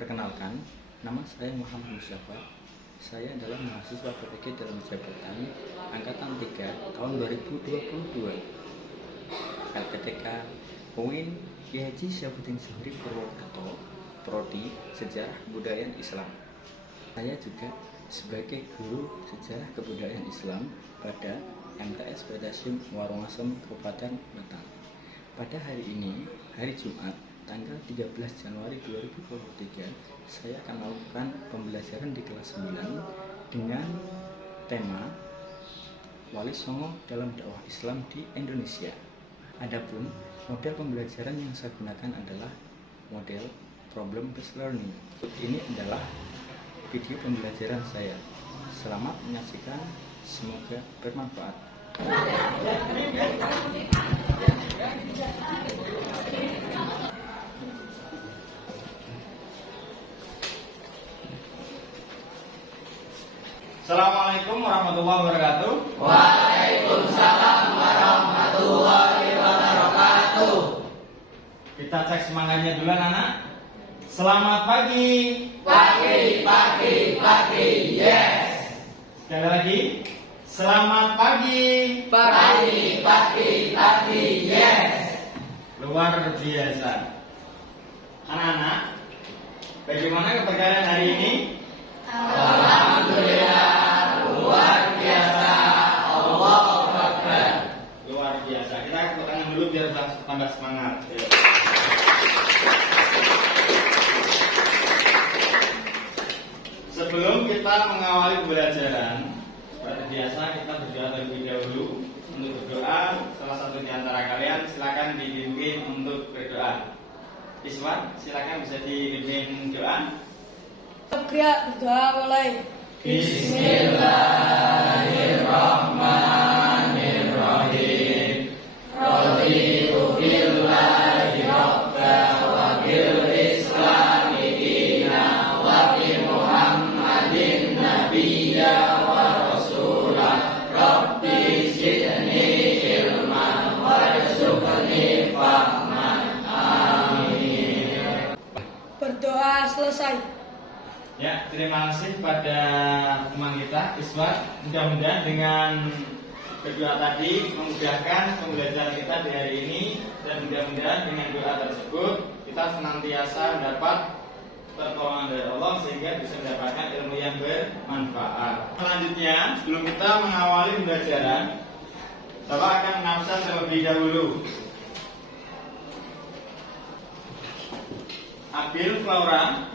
Perkenalkan, nama saya Muhammad Mustafa. Saya adalah mahasiswa PPG dalam jabatan Angkatan 3 tahun 2022. LPTK UIN Kiai Haji Syafuddin Zuhri Purwokerto, Prodi Sejarah Kebudayaan Islam. Saya juga sebagai guru Sejarah Kebudayaan Islam pada MTS Pedasium Warongasem Kabupaten Batang. Pada hari ini, hari Jumat, tanggal 13 Januari 2023, saya akan melakukan pembelajaran di kelas 9 dengan tema Wali Songo dalam dakwah Islam di Indonesia. Adapun model pembelajaran yang saya gunakan adalah model problem based learning. Ini adalah video pembelajaran saya. Selamat menyaksikan, semoga bermanfaat. Assalamualaikum warahmatullahi wabarakatuh. Waalaikumsalam warahmatullahi wabarakatuh. Kita cek semangatnya dulu anak. Selamat pagi. Pagi, yes. Sekali lagi. Selamat pagi. Pagi, yes. Luar biasa. Anak-anak, bagaimana kepercayaan hari ini? Alhamdulillah, luar biasa. Allahu Akbar. Luar biasa. Kita tepuk tangan dulu biar tambah semangat. Sebelum kita mengawali pembelajaran, seperti biasa kita berdoa terlebih dahulu. Untuk berdoa, salah satu di antara kalian silakan dipimpin untuk berdoa. Iswan, silakan bisa dipimpin doa. Berdoa mulai. Bismillahirrahmanirrahim. Raditu billahi rabban wa bil islami dinan wa bi Muhammadin nabiyya wa rasulah. Rabbi zidni ilman warzuqni fahman. Amin. Berdoa selesai. Ya, terima kasih pada teman kita, Iswat. Mudah-mudahan dengan berdoa tadi memudahkan pembelajaran kita di hari ini, dan mudah-mudahan dengan doa tersebut kita senantiasa mendapat pertolongan dari Allah sehingga bisa mendapatkan ilmu yang bermanfaat. Selanjutnya, sebelum kita mengawali pembelajaran, Bapak akan mengabsen terlebih dahulu. Abil Flora,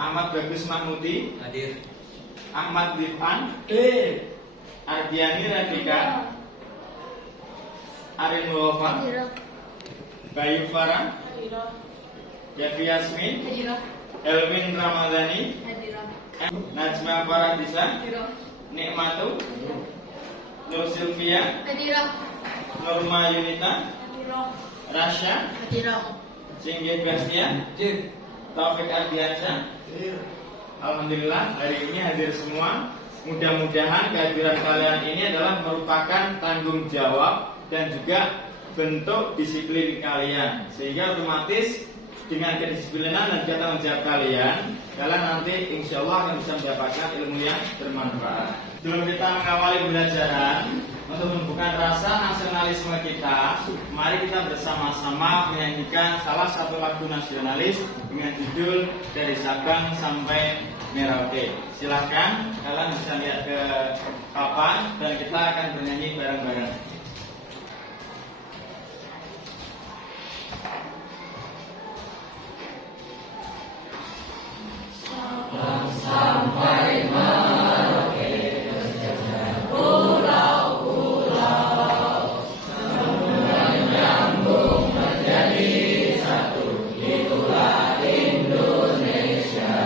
Ahmad Bagus Mahmudi, Hadir. Ahmad Rifan, Ardiani Radika, Arin Mulofan, Bayu Farah, Yafi Yasmin, Elvin Ramadhani, Najma Faradisa, Nikmatu, Nur Sylvia, Nurma Yunita, Rasya, Singgih Bastian, Taufik Ardiansyah. Alhamdulillah hari ini hadir semua. Mudah-mudahan kehadiran kalian ini adalah merupakan tanggung jawab dan juga bentuk disiplin kalian, sehingga otomatis dengan kedisiplinan dan juga tanggung jawab kalian nanti insya Allah akan bisa mendapatkan ilmu yang bermanfaat. Sebelum kita mengawali pembelajaran, untuk menumbuhkan rasa nasionalisme kita, mari kita bersama-sama menyanyikan salah satu lagu nasionalis dengan judul Dari Sabang Sampai Merauke. Silahkan kalian bisa lihat ke papan dan kita akan bernyanyi bareng-bareng. Sampai Merauke, pulau-pulau semua menyambung menjadi satu. Itulah Indonesia.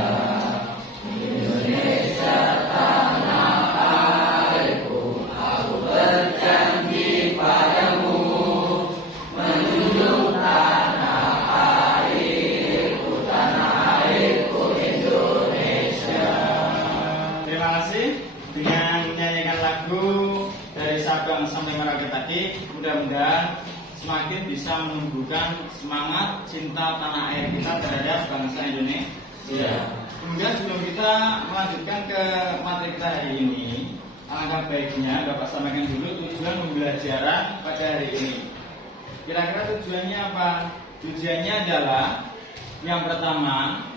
Indonesia tanah airku. Aku berjanji padamu, menjunjung tanah airku, tanah airku Indonesia. Terima kasih. Dengan menyanyikan lagu Dari Sabang Sampai Merauke tadi, mudah-mudahan semakin bisa menumbuhkan semangat cinta tanah air kita terhadap bangsa Indonesia. Kemudian sebelum kita melanjutkan ke materi kita hari ini, alangkah baiknya Bapak sampaikan dulu tujuan pembelajaran pada hari ini. Kira-kira tujuannya apa? Tujuannya adalah yang pertama,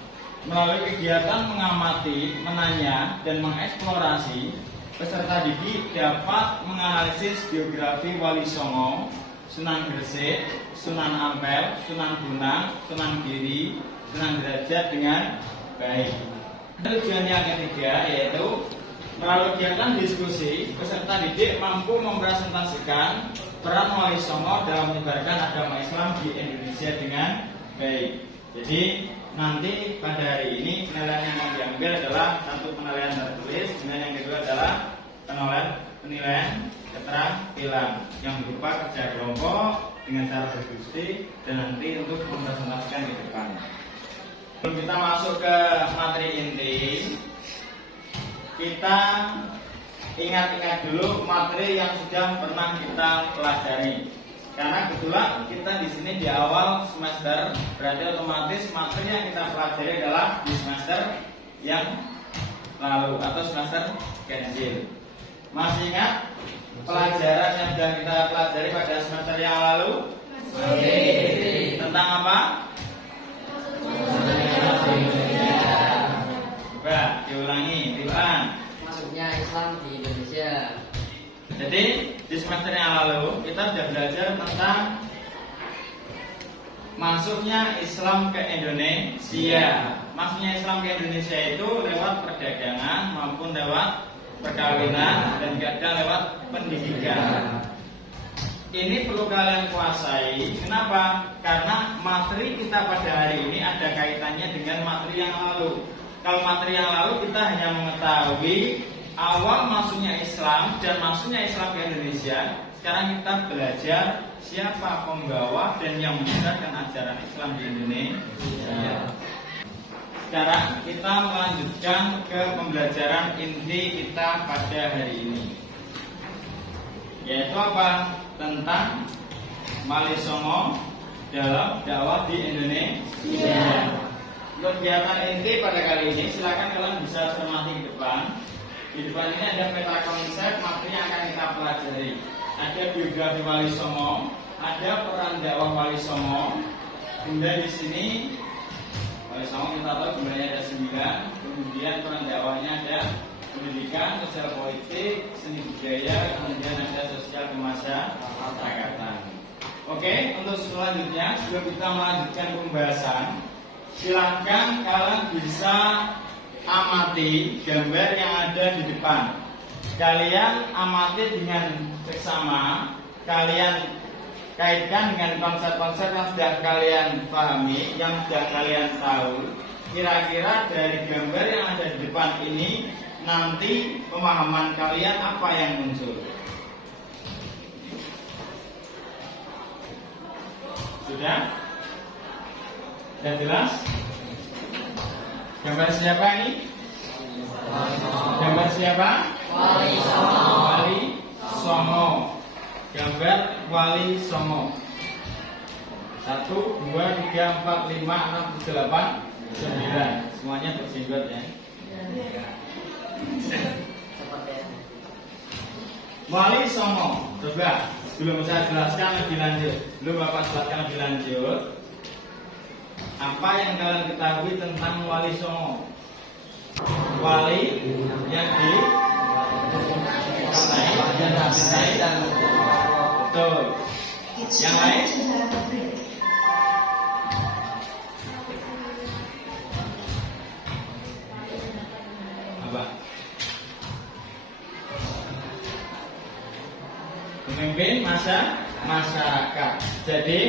melalui kegiatan mengamati, menanya, dan mengeksplorasi, peserta didik dapat menganalisis biografi Wali Songo, Sunan Gresik, Sunan Ampel, Sunan Bonang, Sunan Giri, Sunan Derajat dengan baik. Tujuan yang ketiga yaitu melalui kegiatan diskusi, peserta didik mampu mempresentasikan peran Wali Songo dalam menyebarkan agama Islam di Indonesia dengan baik. Jadi nanti pada hari ini penilaian yang akan diambil adalah satu penilaian tertulis, dan yang kedua adalah penilaian keterampilan yang berupa kerja kelompok dengan cara berdiskusi dan nanti untuk mempresentasikan di depan. Sebelum kita masuk ke materi inti, kita ingat-ingat dulu materi yang sudah pernah kita pelajari. Karena kebetulan kita di sini di awal semester, berarti otomatis materi yang kita pelajari adalah di semester yang lalu atau semester ganjil. Masih ingat pelajaran yang sudah kita pelajari pada semester yang lalu? Tentang apa? Coba diulangi, Iwan. Masuknya Islam di Indonesia. Jadi di semester yang lalu kita sudah belajar tentang masuknya Islam ke Indonesia. Masuknya Islam ke Indonesia itu lewat perdagangan maupun lewat perkawinan dan kadang lewat pendidikan. Ini perlu kalian kuasai. Kenapa? Karena materi kita pada hari ini ada kaitannya dengan materi yang lalu. Kalau materi yang lalu kita hanya mengetahui awal masuknya Islam dan masuknya Islam ke Indonesia. Sekarang kita belajar siapa pembawa dan yang menyebarkan ajaran Islam di Indonesia. Sekarang kita melanjutkan ke pembelajaran inti kita pada hari ini, yaitu apa? Tentang Wali Songo dalam dakwah di Indonesia. Untuk kegiatan inti pada kali ini, silakan kalian bisa cermati ke depan. Di depan ini ada peta konsep materi yang akan kita pelajari. Ada biografi Wali Songo, ada peran dakwah Wali Songo. Kemudian di sini Wali Songo kita tahu jumlahnya ada 9. Kemudian peran dakwahnya ada pendidikan, sosial politik, seni budaya, kemudian ada sosial kemasyarakatan. Oke, untuk selanjutnya sebelum kita melanjutkan pembahasan, silahkan kalian bisa amati gambar yang ada di depan. Kalian amati dengan seksama, kalian kaitkan dengan konsep-konsep yang sudah kalian pahami, yang sudah kalian tahu. Kira-kira dari gambar yang ada di depan ini, nanti pemahaman kalian apa yang muncul? Sudah? Sudah jelas? Gambar siapa ini? Gambar siapa? Wali Songo. Wali Songo. Gambar Wali Songo. 1, 2, 3, 4, 5, 6, 7, 8, 9. Semuanya bersingkat ya. Wali Songo. Coba sebelum saya jelaskan lebih lanjut, sebelum Bapak jelaskan lebih lanjut, apa yang kalian ketahui tentang Wali Songo? Wali yang dicintai dan betul. Yang lain? Apa? Pemimpin masyarakat. Jadi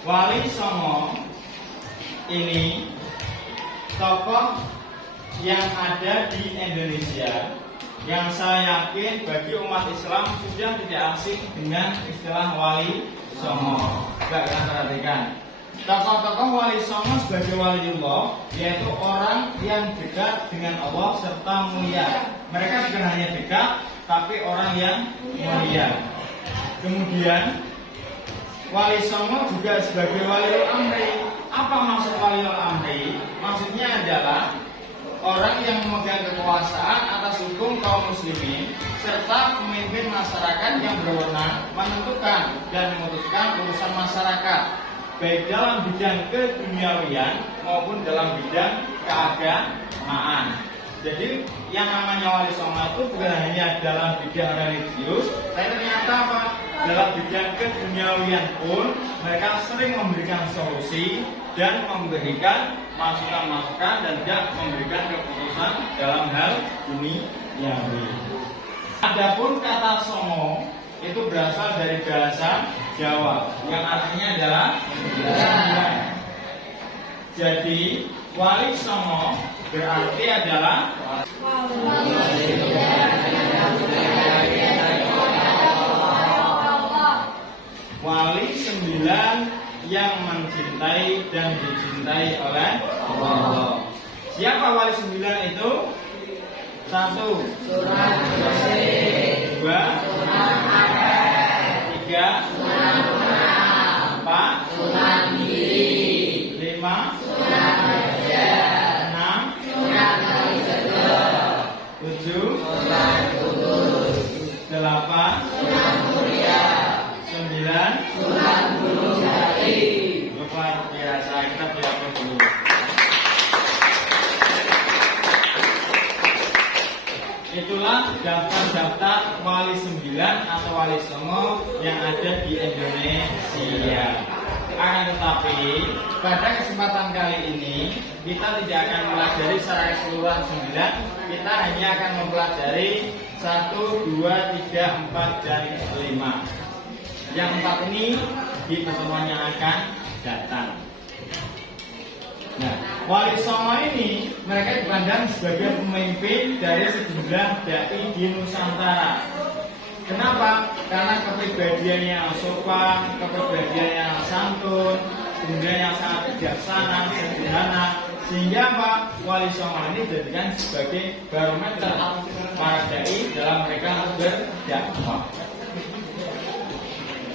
Wali Songo ini tokoh yang ada di Indonesia yang saya yakin bagi umat Islam sudah tidak asing dengan istilah Wali Songo. Coba kalian perhatikan. Tokoh-tokoh Wali Songo sebagai waliullah, yaitu orang yang dekat dengan Allah serta mulia. Mereka bukan hanya dekat, tapi orang yang mulia. Kemudian Wali Songo juga sebagai waliul amri. Apa maksud waliul amri? Maksudnya adalah orang yang memegang kekuasaan atas hukum kaum muslimin serta pemimpin masyarakat yang berwenang menentukan dan memutuskan urusan masyarakat, baik dalam bidang keduniawian maupun dalam bidang keagamaan. Jadi yang namanya wali songo itu bukan hanya dalam bidang religius, tapi ternyata apa? Dalam bidang keduniawian pun mereka sering memberikan solusi dan memberikan masukan-masukan dan juga memberikan keputusan dalam hal duniawi. Adapun kata songo itu berasal dari bahasa Jawa yang artinya adalah sembilan. Jadi wali songo berarti adalah wali sembilan yang mencintai dan dicintai oleh Allah. Siapa wali sembilan itu? 1. Sunan Gresik. 2. 3. Sunan Bonang. 4. Sunan Giri. 5. Sunan Gajah. 6. Sunan Kalijodo. 7. Sunan Kudus. 8. Sunan Muria. 9. Sunan Gunung Jati. Luar biasa, kita berapa dulu. Itulah daftar-daftar wali 9 atau wali songo yang ada di Indonesia. Akan tetapi pada kesempatan kali ini kita tidak akan mempelajari secara keseluruhan 9. Kita hanya akan mempelajari 1, 2, 3, 4, dan 5. Yang 4 ini di pertemuan yang akan datang. Nah, wali songo ini mereka dipandang sebagai pemimpin dari sejumlah dai di Nusantara. Kenapa? Karena kepribadiannya yang sopan, kepribadiannya yang santun, kemudian yang sangat bijaksana, sederhana, sehingga apa? Wali songo ini dijadikan sebagai barometer para dai dalam mereka berdakwah.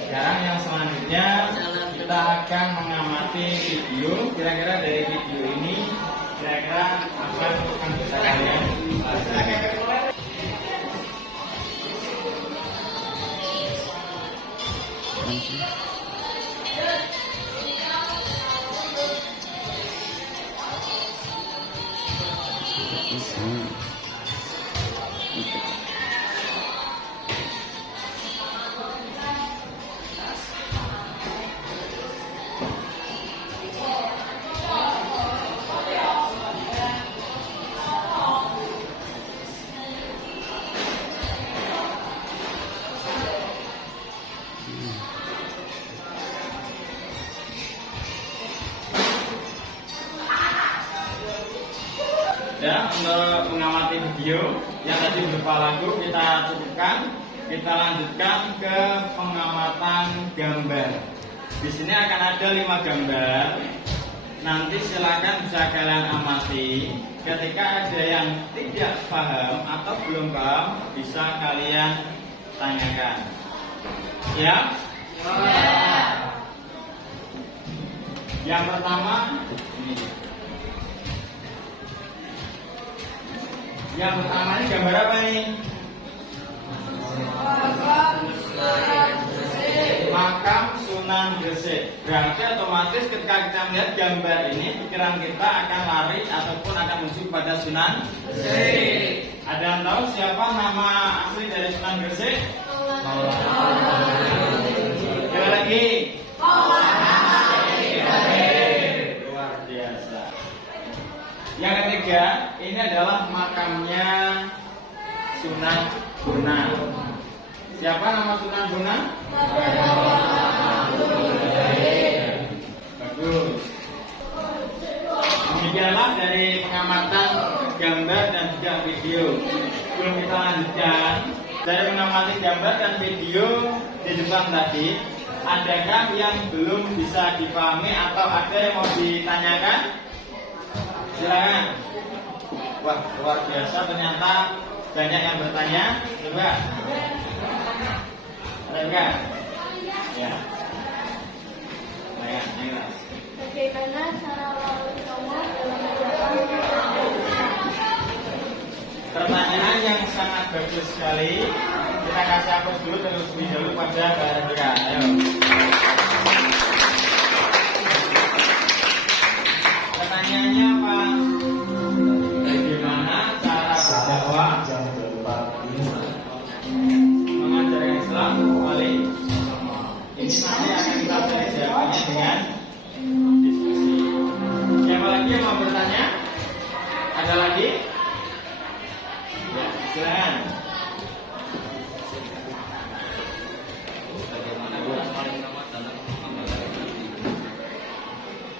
Sekarang yang selanjutnya kita akan mengamati video. Kira-kira dari video ini kira-kira apa yang akan bisa kalian pelajari. Ya, untuk mengamati video yang tadi berupa lagu kita cukupkan. Kita lanjutkan ke pengamatan gambar. Di sini akan ada 5 gambar. Nanti silakan bisa kalian amati. Ketika ada yang tidak paham atau belum paham, bisa kalian tanyakan. Ya? Yang pertama ini. Yang pertama ini gambar apa nih? Makam Sunan Gresik. Berarti otomatis ketika kita melihat gambar ini, pikiran kita akan lari ataupun akan menuju pada Sunan Gresik. Ada yang tahu siapa nama asli dari Sunan Gresik? Sekali lagi. Luar biasa. Yang ketiga, ini adalah makamnya Sunan Bonang. Siapa nama Sunan Bonang? Bagus. Demikianlah dari pengamatan gambar dan juga video. Sebelum kita lanjutkan, dari mengamati gambar dan video di depan tadi, adakah yang belum bisa dipahami atau ada yang mau ditanyakan? Silakan. Wah, luar biasa, ternyata banyak yang bertanya. Coba. Ada enggak? Ya. Ayo. Bagaimana cara Wali Songo dalam menjalankan Pertanyaan yang sangat bagus sekali. Kita kasih aplaus dulu terus dulu pada Mbak Hendra. Ayo. Pertanyaannya apa? Bagaimana cara berdakwah mengajarkan Islam Wali? Ini nanti akan kita cari jawabannya dengan diskusi. Siapa lagi yang mau bertanya? Ada lagi? Ya, silakan.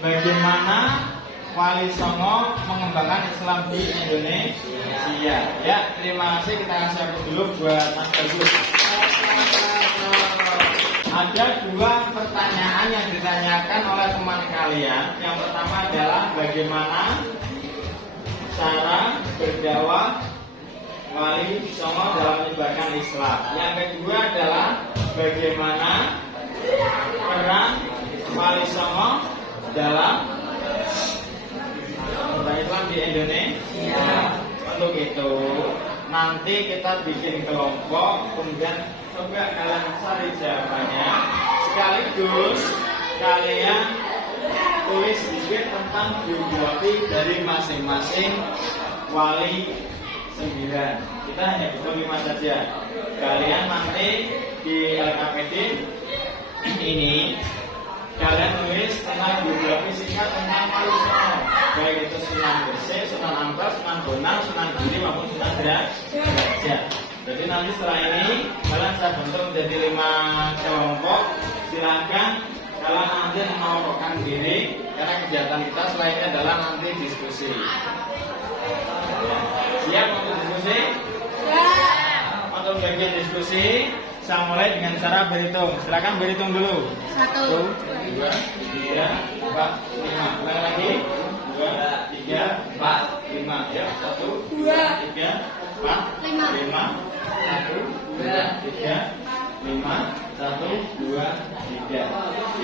Bagaimana Wali Songo mengembangkan Islam di Indonesia? Ya, terima kasih. Kita kasih aku dulu buat Mas Bagus. Ada dua pertanyaan yang ditanyakan oleh teman kalian. Yang pertama adalah bagaimana cara berdakwah Wali Songo dalam menyebarkan Islam. Yang kedua adalah bagaimana peran Wali Songo dalam menyebarkan Islam di Indonesia. Untuk itu nanti kita bikin kelompok, kemudian coba kalian cari jawabannya. Sekaligus kalian tulis sedikit tentang biografi dari masing-masing wali 9. Kita hanya butuh 5 saja. Kalian nanti di LKPD ini kalian tulis tentang biografi singkat tentang Wali Songo, baik itu Sunan Gresik, Sunan Ampel, Sunan Bonang, Sunan Giri maupun Sunan Derajat. Jadi nanti setelah ini kalian saya bentuk menjadi 5 kelompok. Silakan kalian nanti mengelompokkan diri karena kegiatan kita setelah ini adalah nanti diskusi. Siap untuk diskusi? Untuk bagian diskusi, saya mulai dengan cara berhitung. Silakan berhitung dulu. 1, 2, 3, 4, 5. Ulang lagi. 2, 3, 4, 5. Ya, 1, 2, 3, 4, 5. 1, 2, 3, 5. 1, 2, 3.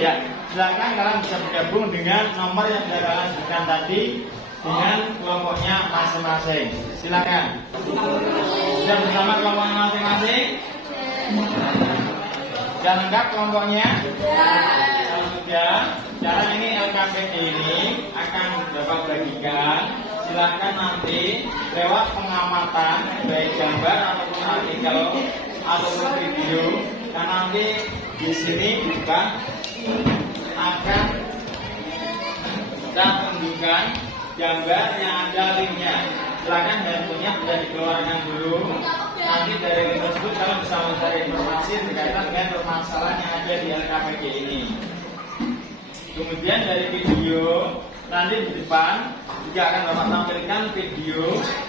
Ya, silakan kalian bisa bergabung dengan nomor yang sudah kalian berikan tadi dengan kelompoknya masing-masing. Silakan. Sudah bersama kelompoknya masing-masing? Sudah lengkap kelompoknya? Kalau sudah, cara ini LKPD ini akan dapat bagikan. Silakan nanti lewat pengamatan baik gambar ataupun artikel ataupun video. Dan nanti di sini juga akan kita tunjukkan gambar yang ada linknya. Silakan handphonenya sudah dikeluarkan dulu. Nanti dari link tersebut kalian bisa mencari informasi berkaitan dengan permasalahan yang ada di LKPG ini. Kemudian dari video nanti di depan juga akan Bapak tampilkan video.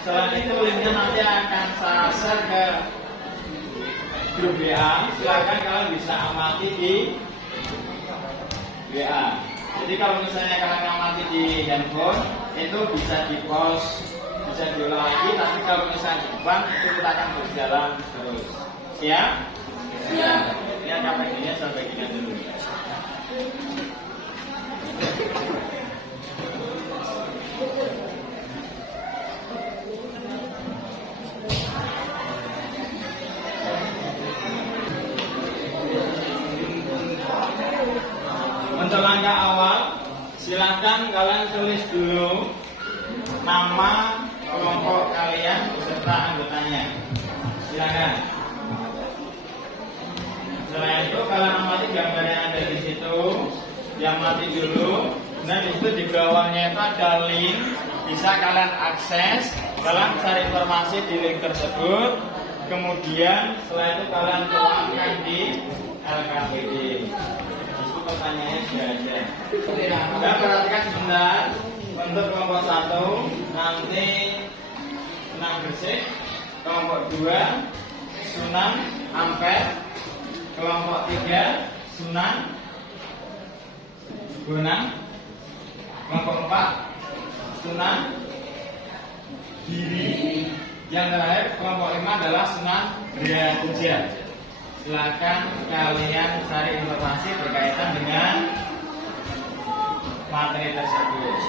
Selain itu linknya nanti akan saya share ke grup WA. Silakan kalian bisa amati di WA. Jadi kalau misalnya kalian amati di handphone itu bisa di pause, bisa diulang lagi. Tapi kalau misalnya di depan itu kita akan berjalan terus. Siap? Siap. Ini KPG-nya saya bagikan dulu. Untuk langkah awal, silakan kalian tulis dulu nama kelompok kalian beserta anggotanya. Silakan. Setelah itu kalian amati gambar yang ada di situ, diamati dulu. Dan di situ di bawahnya itu ada link, bisa kalian akses. Kalian cari informasi di link tersebut. Kemudian setelah itu kalian tuangkan di LKPD. Pertanyaannya sudah ada. Kita perhatikan sebentar. Untuk kelompok 1 nanti Sunan Gresik, kelompok 2 Sunan Ampel, kelompok 3 Sunan Bonang, kelompok 4 Sunan Giri, yang terakhir kelompok 5 adalah Sunan Derajat. silakan kalian cari informasi berkaitan dengan materi tersebut.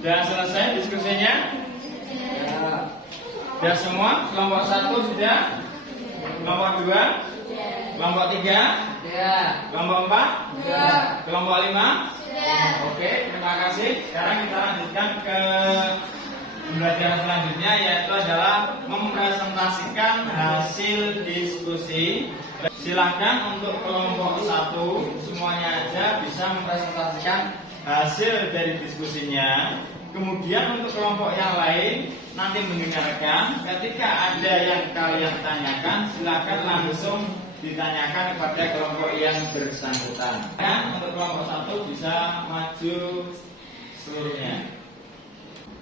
Sudah selesai diskusinya? Sudah semua? Kelompok 1 sudah? Kelompok 2? Kelompok 3? Kelompok 4? Kelompok 5? Oke, terima kasih. Sekarang kita lanjutkan ke pembelajaran selanjutnya, yaitu adalah mempresentasikan hasil diskusi. Silakan untuk kelompok 1 semuanya aja bisa mempresentasikan hasil dari diskusinya. Kemudian untuk kelompok yang lain nanti mendengarkan. Ketika ada yang kalian tanyakan, silakan langsung ditanyakan kepada kelompok yang bersangkutan. Dan untuk kelompok 1 bisa maju seluruhnya.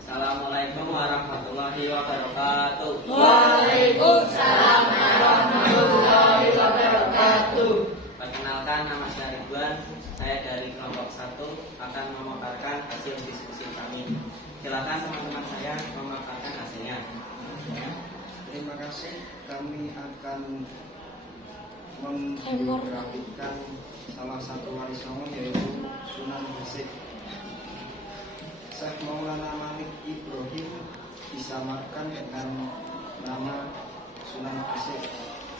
Assalamualaikum warahmatullahi wabarakatuh. Waalaikumsalam warahmatullahi wabarakatuh. Perkenalkan, nama saya Ridwan. Saya dari kelompok 1 akan memaparkan hasil diskusi kami. Silakan teman-teman saya memaparkan hasilnya. Terima kasih. Kami akan membiografikan salah satu wali songo yaitu Sunan Gresik. Syekh Maulana Malik Ibrahim disamarkan dengan nama Sunan Gresik.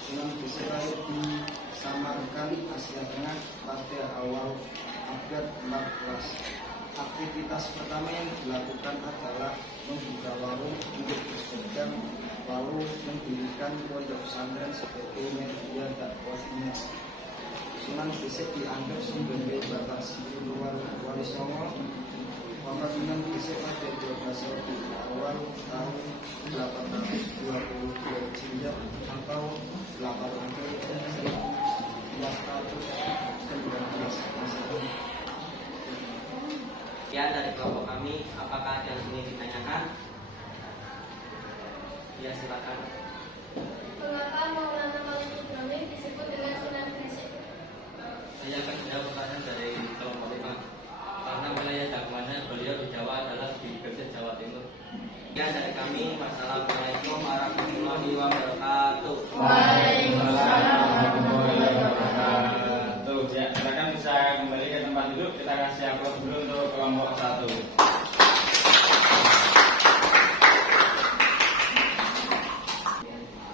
Sunan Gresik lahir di Samarkand, Asia Tengah pada awal abad 14. Aktivitas pertama yang dilakukan adalah membuka warung untuk berdagang, lalu mendirikan pondok pesantren sebagai media dakwahnya. Sunan Gresik dianggap sebagai bapak spiritual Wali Songo. Wafat Sunan Gresik pada 12 Rabiul Awal tahun 822 Hijriah atau 8 April 1419. Ya, dari kelompok kami, apakah ada yang ingin ditanyakan? Ya, silakan. Mengapa Maulana Malik Ibrahim disebut dengan Sunan Gresik? Saya akan menjawab pertanyaan dari kelompok 5. Karena wilayah dakwahnya beliau di Jawa adalah di Gresik, Jawa Timur. Ya, dari kami, wassalamualaikum warahmatullahi wabarakatuh. Waalaikumsalam warahmatullahi wabarakatuh. Ya, silakan bisa kembali ke tempat duduk. Kita kasih aplaus dulu untuk kelompok 1.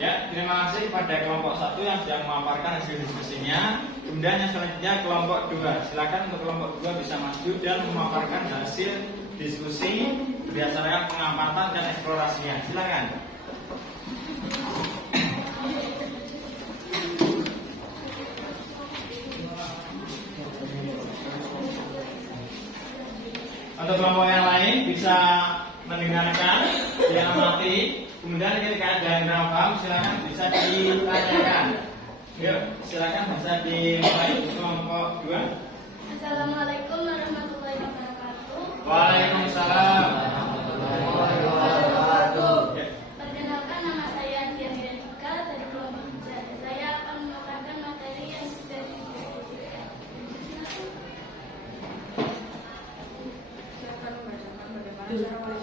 Ya, terima kasih pada kelompok 1 yang sudah memaparkan hasil diskusinya. Kemudian yang selanjutnya kelompok 2. Silakan untuk kelompok 2 bisa maju dan memaparkan hasil diskusi berdasarkan pengamatan dan eksplorasinya. Silakan. Untuk kelompok yang lain bisa mendengarkan, diamati, kemudian ketika ada yang kurang paham silakan bisa ditanyakan. Yuk, silakan bisa dimulai kelompok 2. Assalamualaikum warahmatullahi wabarakatuh. Waalaikumsalam. Ya. Perkenalkan, nama saya Dian Dika dari kelompok 3. Saya akan memaparkan materi yang sudah didiskusikan. Saya akan membacakan bagaimana cara Wali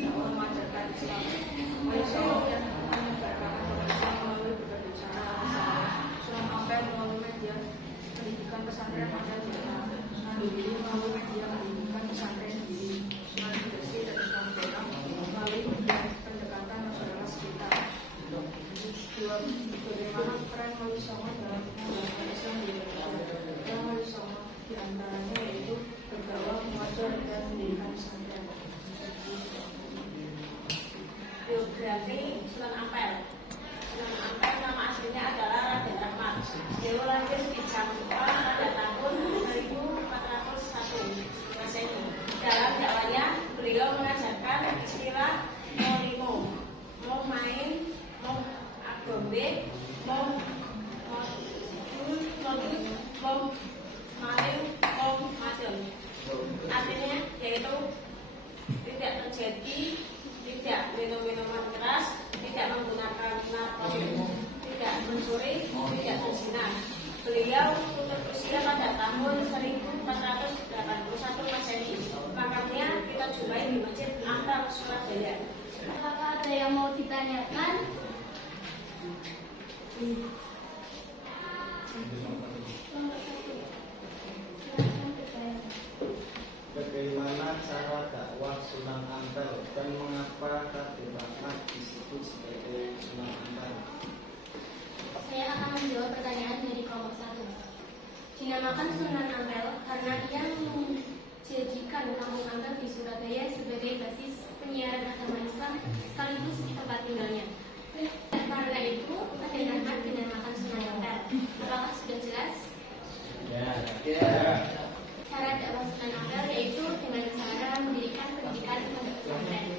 Songo mengajarkan Islam. Wali Songo yang menyebarkan agama Islam melalui berbagai cara. Sunan Ampel melalui media pendidikan pesantren ada di Sunan Giri melalui media pendidikan pesantren di Sunan Gresik dan Sunan Bonang melalui pendekatan masyarakat sekitar. Bagaimana peran Wali Songo dalam mengajarkan Islam di Indonesia? Peran Wali Songo diantaranya yaitu bergaul, mengajar, dan mendirikan pesantren. Biografi Sunan Ampel. Sunan Ampel nama aslinya adalah Raden Rahmat. Beliau lahir di Jambuan pada tahun 1401 Masehi. Dalam dakwahnya beliau mengajarkan istilah mau limo, mau main, mau agombe, mau maling, mau madem. Artinya yaitu tidak terjadi, tidak minum minuman keras, tidak menggunakan narkoba, tidak mencuri, tidak berzina. Beliau tutup usia pada tahun 1481 Masehi. Makamnya kita jumpai di Masjid Ampel, Surabaya. Apakah ada yang mau ditanyakan? Bagaimana cara dakwah Sunan Ampel dan mengapa Raden Rahmat disebut sebagai Sunan Ampel? Saya akan menjawab pertanyaan dari kelompok 1. Dinamakan Sunan Ampel karena ia menjadikan kampung Ampel di Surabaya sebagai basis penyiaran agama Islam sekaligus tempat tinggalnya. Karena itu, Raden Rahmat dinamakan Sunan Ampel. Apakah sudah jelas? Ya. Cara dakwah Sunan Ampel yaitu dengan cara mendirikan pendidikan pondok pesantren.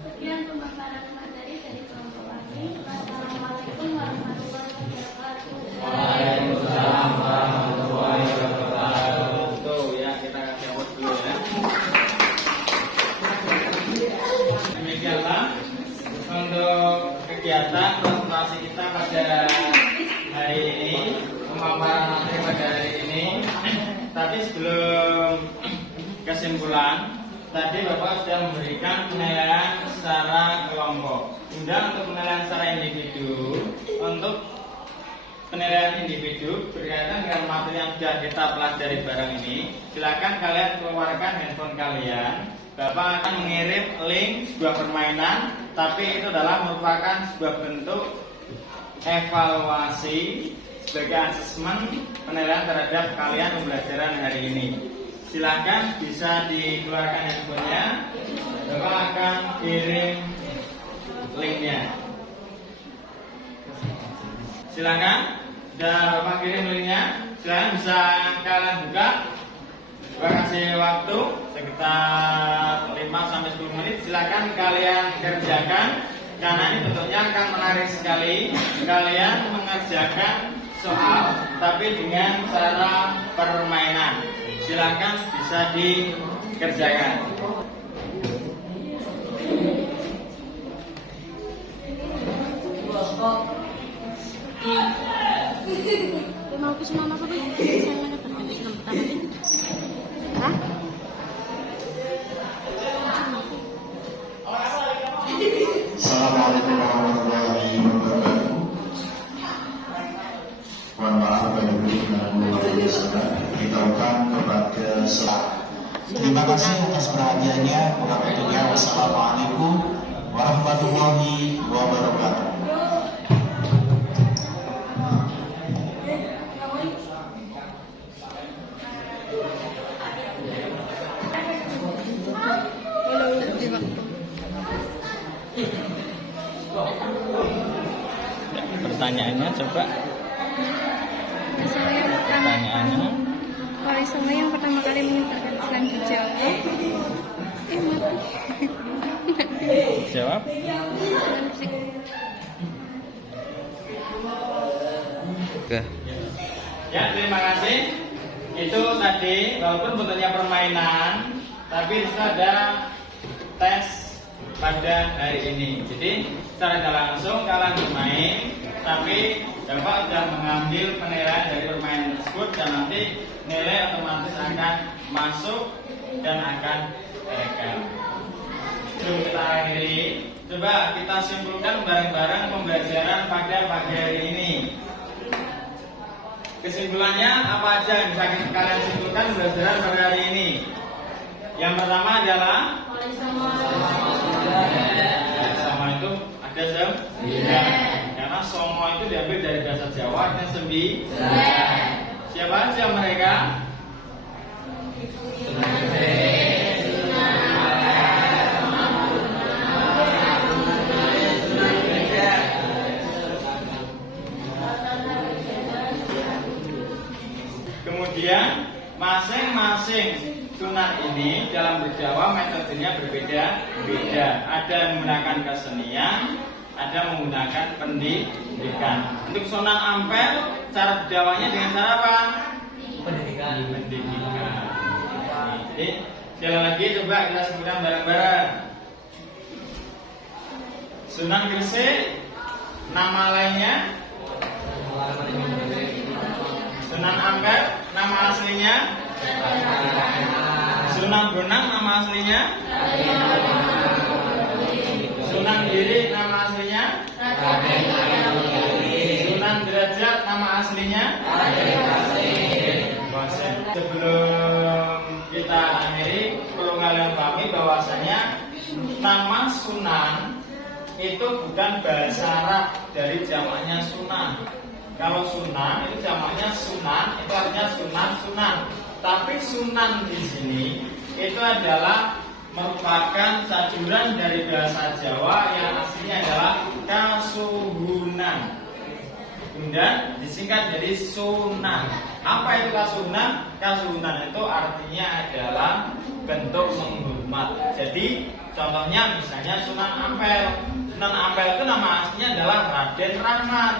Sekian pemaparan materi dari kelompok kami. Wassalamualaikum warahmatullahi wabarakatuh. Waalaikumsalam warahmatullahi wabarakatuh. Ya, kita kasih aplaus dulu ya. Demikianlah untuk kegiatan presentasi kita pada hari ini, pemaparan materi pada hari ini. Tapi sebelum kesimpulan, tadi Bapak sudah memberikan penilaian secara kelompok. Kemudian untuk penilaian secara individu, untuk penilaian individu berkaitan dengan materi yang sudah kita pelajari bareng ini, silakan kalian keluarkan handphone kalian. Bapak akan mengirim link sebuah permainan, tapi itu adalah merupakan sebuah bentuk evaluasi sebagai asesmen penilaian terhadap kalian pembelajaran hari ini. Silakan bisa dikeluarkan handphonenya. Bapak akan kirim linknya. Silakan, sudah Bapak kirim linknya. Silakan bisa kalian buka. Bapak kasih waktu sekitar 5-10 menit. Silakan kalian kerjakan karena ini bentuknya akan menarik sekali. Kalian mengerjakan soal tapi dengan cara permainan. Silakan bisa dikerjakan. Mau ke semua apa, Boy? Saya mana pertama ini? Hah? Assalamualaikum warahmatullahi wabarakatuh. Mohon maaf apabila diberitahukan kepada selak. Terima kasih atas perhatiannya. Kurang lebihnya wassalamualaikum warahmatullahi wabarakatuh. Pertanyaannya coba. Pertanyaannya. Wali Songo yang pertama kali menyebarkan Islam di Jawa. Jawab. Oke. Ya, terima kasih. Itu tadi walaupun bentuknya permainan, tapi itu ada tes pada hari ini. Jadi secara tidak langsung kalian bermain, tapi Bapak sudah mengambil penilaian dari permainan tersebut dan nanti nilai otomatis akan masuk dan akan direkam. Sebelum kita akhiri, coba kita simpulkan bareng-bareng pembelajaran pada pagi hari ini. Kesimpulannya apa aja yang bisa kalian simpulkan pembelajaran pada hari ini? Yang pertama adalah sama itu ada sembilan. Karena songo itu diambil dari bahasa Jawa dan sembilan. Siapa aja mereka? Kemudian masing-masing sunat ini dalam berdakwah metodenya berbeda-beda. Ada yang menggunakan kesenian, ada menggunakan pendidikan. Untuk sunat ampel, cara berdakwahnya dengan cara apa? Pendidikan. Jadi sekali lagi coba kita sebutkan bareng-bareng. Sunan Gresik, nama lainnya? Sunan Ampel, nama aslinya? Sunan Bonang, nama aslinya? Sunan Giri, nama aslinya? Sunan Derajat, nama aslinya? Sebelum kita akhiri, perlu kalian pahami bahwasanya nama Sunan itu bukan bahasa Arab dari jamaknya Sunan. Kalau Sunan itu jamaknya Sunan, itu artinya Sunan. Tapi Sunan di sini itu adalah merupakan saduran dari bahasa Jawa yang aslinya adalah kasuhunan. Kemudian disingkat jadi Sunan. Apa itu kasuhunan? Kasuhunan itu artinya adalah bentuk menghormat. Jadi contohnya misalnya Sunan Ampel. Sunan Ampel itu nama aslinya adalah Raden Rahmat.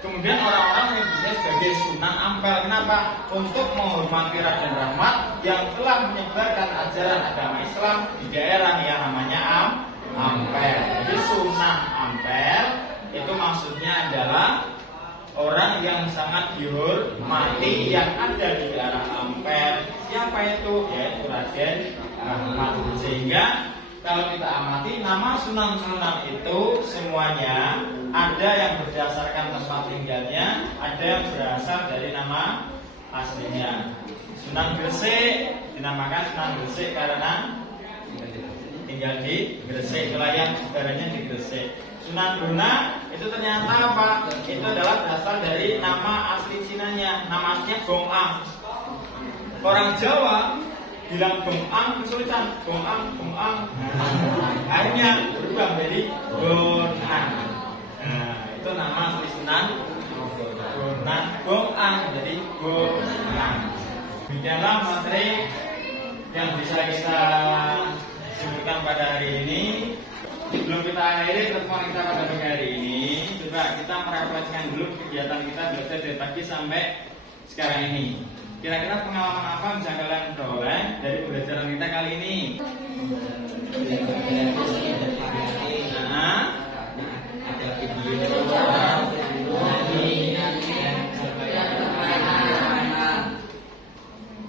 Kemudian orang-orang menyebutnya sebagai Sunan Ampel. Kenapa? Untuk menghormati Raden Rahmat yang telah menyebarkan ajaran agama Islam di daerah yang namanya Ampel. Jadi Sunan Ampel itu maksudnya adalah orang yang sangat dihormati yang ada di daerah Ampel. Siapa itu? Yaitu Raden Rahmat. Sehingga kalau kita amati nama Sunan-Sunan itu semuanya ada yang berdasarkan tempat tinggalnya, ada yang berasal dari nama aslinya. Sunan Gresik dinamakan Sunan Gresik karena tinggal di Gresik, wilayah negaranya di Gresik. Sunan Guna itu ternyata apa? Itu adalah berasal dari nama asli Cinanya. Nama aslinya Gong'ang. Orang Jawa bilang Gong'ang kesulitan. Gong'ang. Akhirnya berubah menjadi Gon'ang. Nah, itu nama asli Sunan Gong'ang jadi Gon'ang. Demikianlah materi yang bisa kita sebutkan pada hari ini. Sebelum kita akhiri pertemuan kita pada pagi hari ini, coba kita merefleksikan dulu kegiatan kita belajar dari pagi sampai sekarang ini. Kira-kira pengalaman apa bisa kalian peroleh dari pembelajaran kita kali ini? Nah, ada video,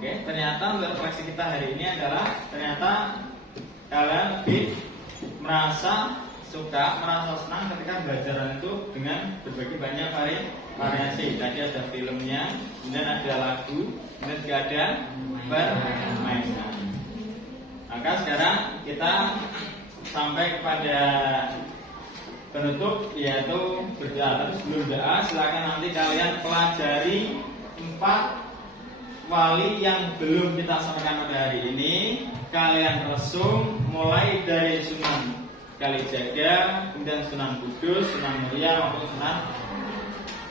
oke, ternyata untuk refleksi kita hari ini adalah ternyata kalian lebih merasa suka, merasa senang ketika belajar itu dengan berbagai banyak variasi. Tadi ada filmnya, kemudian ada lagu, kemudian juga ada permainan. Maka sekarang kita sampai kepada penutup, yaitu berdoa. Tapi sebelum doa, silakan nanti kalian pelajari 4 wali yang belum kita sampaikan pada hari ini. Kalian resum mulai dari Sunan Kalijaga, kemudian Sunan Kudus, Sunan Muria maupun Sunan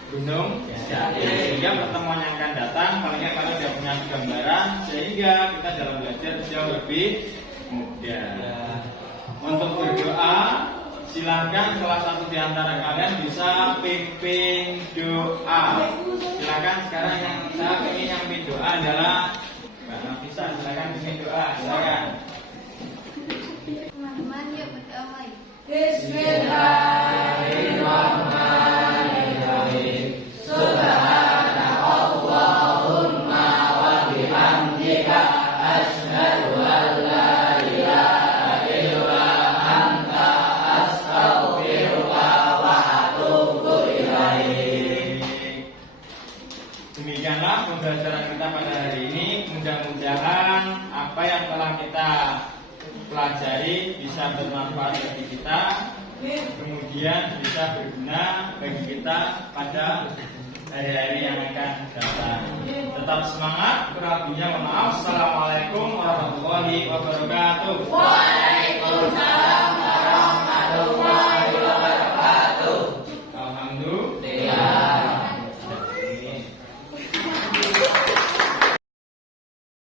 Gunung Jati. Sehingga pertemuan yang akan datang paling nggak kalian sudah punya gambaran, sehingga kita dalam belajar jauh lebih mudah. Untuk berdoa, silakan salah satu di antara kalian bisa pimpin doa. Silakan sekarang yang saya ingin yang pimpin doa adalah Mbak Nafisa. Silakan pimpin doa. Silakan. Teman-teman, yuk berdoa. Bismillahirrahmanirrahim. Subhanakallahumma wa bihamdika asyhadu an la ilaha illa anta astaghfiruka wa atubu ilaik. Demikianlah pembelajaran kita pada hari ini. Mudah-mudahan apa yang telah kita pelajari bisa bermanfaat bagi kita, kemudian bisa berguna bagi kita pada hari-hari yang akan datang. Tetap semangat, kurang lebihnya mohon maaf. Assalamualaikum warahmatullahi wabarakatuh. Waalaikumsalam warahmatullahi wabarakatuh. Alhamdulillah.